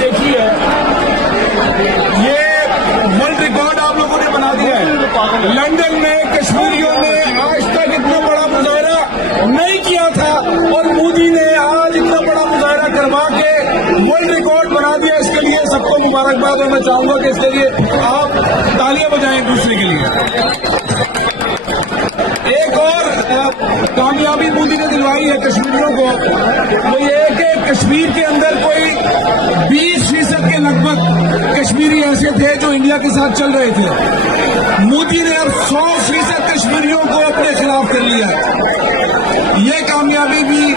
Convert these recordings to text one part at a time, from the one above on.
دیکھی ہے یہ ورلڈ ریکارڈ آپ لوگوں نے بنا دیا ہے. لندن میں کشمیریوں نے آج تک اتنا بڑا مظاہرہ نہیں کیا تھا اور مودی نے آج اتنا بڑا مظاہرہ کروا کے ورلڈ ریکارڈ بنا دیا. اس کے لیے سب کو مبارکباد اور میں چاہوں گا کہ اس کے لیے آپ تالیاں بجائیں ایک دوسرے کے لیے. ایک اور کامیابی مودی نے دلوائی ہے کشمیریوں کو, وہ یہ ہے کہ کشمیر کے اندر کوئی 20% کے لگ بھگ کشمیری ایسے تھے جو انڈیا کے ساتھ چل رہے تھے. مودی نے اب 100% کشمیریوں کو اپنے خلاف کر لیا. یہ کامیابی بھی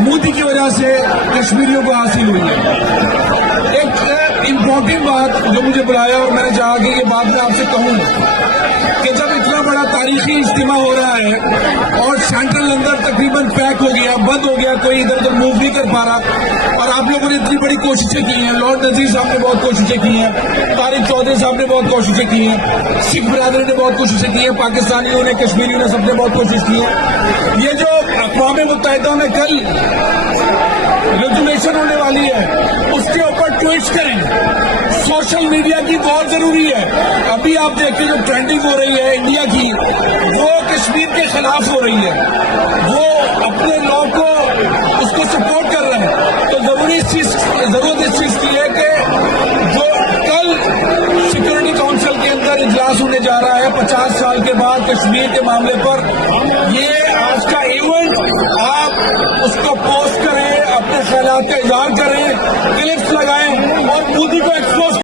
مودی کی وجہ سے کشمیریوں کو حاصل ہوئی ہے. ایک امپورٹنٹ بات جو مجھے بلایا اور میں نے چاہا کہ یہ بات میں آپ سے کہوں کہ جب اتنا بڑا تاریخی اجتماع ہو رہا ہے اور سینٹرل لندن تقریباً پیک ہو گیا, بند ہو گیا, کوئی ادھر ادھر موو نہیں کر پا رہا, اور آپ لوگوں نے اتنی بڑی کوششیں کی ہیں, لارڈ نذیر صاحب نے بہت کوششیں کی ہیں, طارق چودھری صاحب نے بہت کوششیں کی ہیں, سکھ برادری نے بہت کوششیں کی ہیں, پاکستانیوں نے, کشمیریوں نے, سب نے بہت کوشش کی ہے. یہ جو اقوام متحدہ میں کل ریزولوشن ہونے والی ہے اس کے اوپر ٹویٹ کریں. سوشل میڈیا کی بہت ضروری ہے. ابھی آپ دیکھیں جو ٹرینڈنگ ہو رہی ہے انڈیا کی, وہ کشمیر کے خلاف ہو رہی ہے, وہ اپنے لا کو اس کو سپورٹ کر رہے ہیں. تو ضرورت اس چیز کی ہے کہ جو کل سیکورٹی کاؤنسل کے اندر اجلاس ہونے جا رہا ہے 50 سال کے بعد کشمیر کے معاملے پر, یہ آج کا ایونٹ آپ اس کو پوسٹ کریں, اپنے خیالات کا اظہار کریں, کلپس لگائیں اور مودی کو ایکسپوز